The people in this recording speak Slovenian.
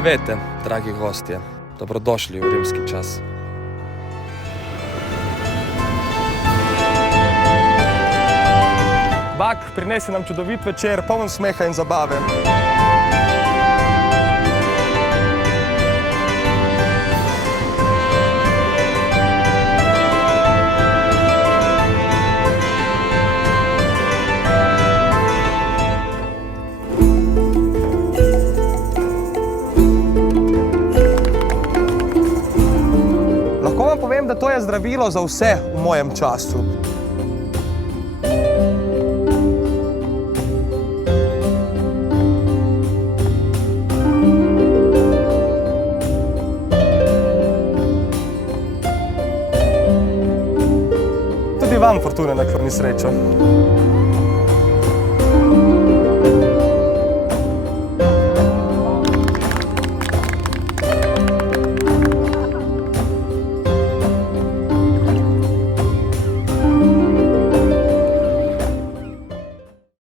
Salvete, dragi gostje, dobrodošli v rimski čas. Bak prinese nam čudovit večer, poln smeha in zabave. Lahko vam povem, da to je zdravilo za vse v mojem času. Tudi vam fortuna nakloni srečo.